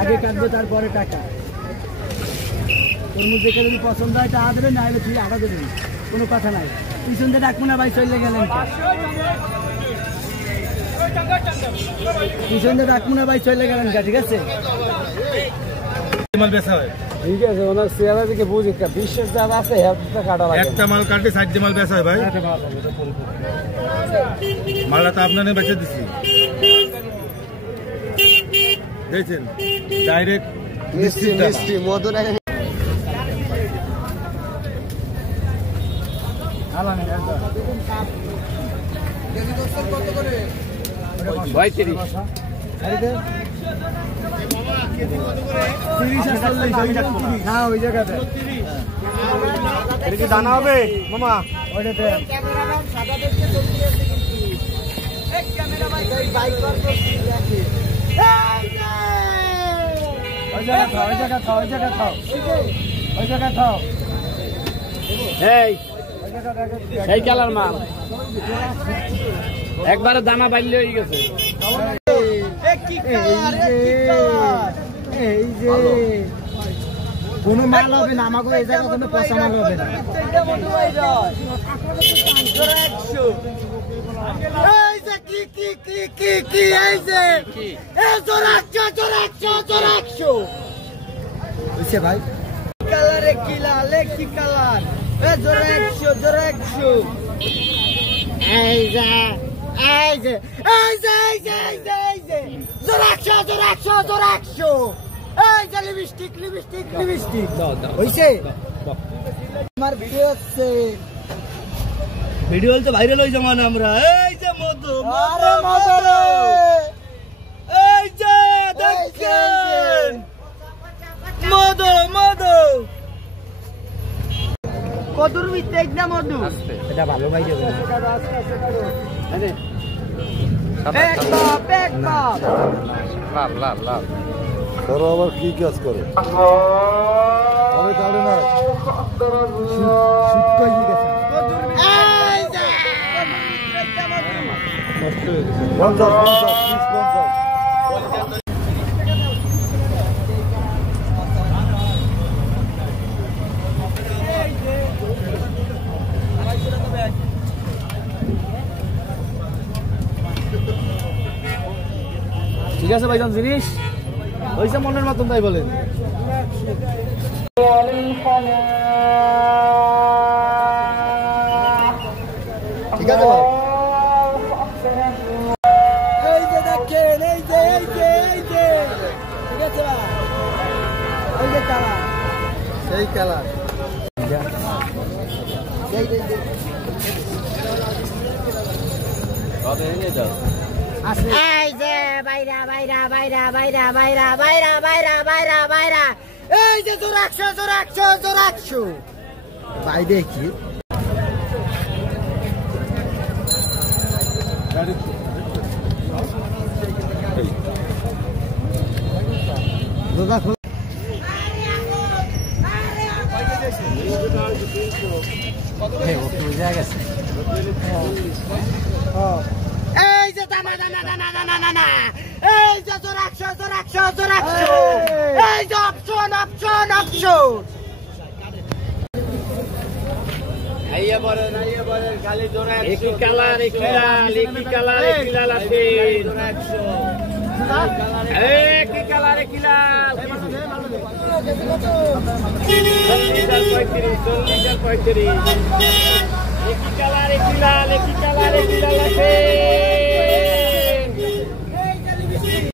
আগে কাটবো তারপরে টাকা। তরমুজ দেখে যদি পছন্দ হয় টাকা দেবেন, না হলে তুই আটা দেবেন, কোনো কথা নাই। পিছন দিয়ে ডাকবো না ভাই, চলে গেলেন। পিছন দিয়ে ডাকবো না ভাই, চলে গেলেন। ঠিক আছে মাল বেচা হয়, ঠিক আছে। ওনার চেহারা দিকে বুঝি বিশ্বাস যারা আছে কাটা লাগে। একটা মাল কাটে 60 মাল বেচা হয় ভাই। মালটা তো আপনার বেচে দিচ্ছি, দেখছেন ডাইরেক্ট মিষ্টি মধু না। দানা হবে মামা এই কালার মাল একবারে দানা বাইলে হয়ে গেছে। এই যে কোনো মাল হবে না আমাকে, এই জায়গা কোনো পচা মাল হবে না। ভাই কালারে কি লাল কি কালার, জোরে 100 জোরে 100। এই যে এই যে এই যে এই যে এই যে এই যে জোরে 100 জোরে 100 জোরে 100। এই যে লিপস্টিক লিপস্টিক লিপস্টিক হইছে। আমার ভিডিও হচ্ছে, ভিডিও তো ভাইরাল হই জমান আমরা। এই যে মধু আরে মধু, এই যে দেখেন মধু মধু কদুর মিস্টেক না মধু, এটা ভালো ভাই দেবে না। এক কাপ এক কাপ লাল লাল লাল। তোর আবার কি কাজ করে আমি কাটে না শুকাই গেছে। এই যে 50 ঠিক আছে ভাইজান, জিনিস হয়েছে মনের মতন তাই বলেন। ঠিক আছে ভাই। এই যে দেখেন এই যে এই যে এই যে ঠিক আছে ভাই, এই যে কালার সেই কালার। এই যে বাইরা বাইরা বাইরা বাইরা বাইরা বাইরা বাইরা বাইরা বাইরা, এই যে জোর 100 জোর 100 জোর 100 ভাই দেখি। এই যে দানা দানা দানা দানা দানা, এই যে জোর 100 জোর 100 জোর 100, এই যে অপশন অপশন অপশন। আইয়া বলেন খালি জোর 100। একই কালার একই লাল, একই কালার একই লাল আছে জোর 100। একই কালার একই লাল 40 40 একই কালার একই লাল একই কালার একই লাল আছে।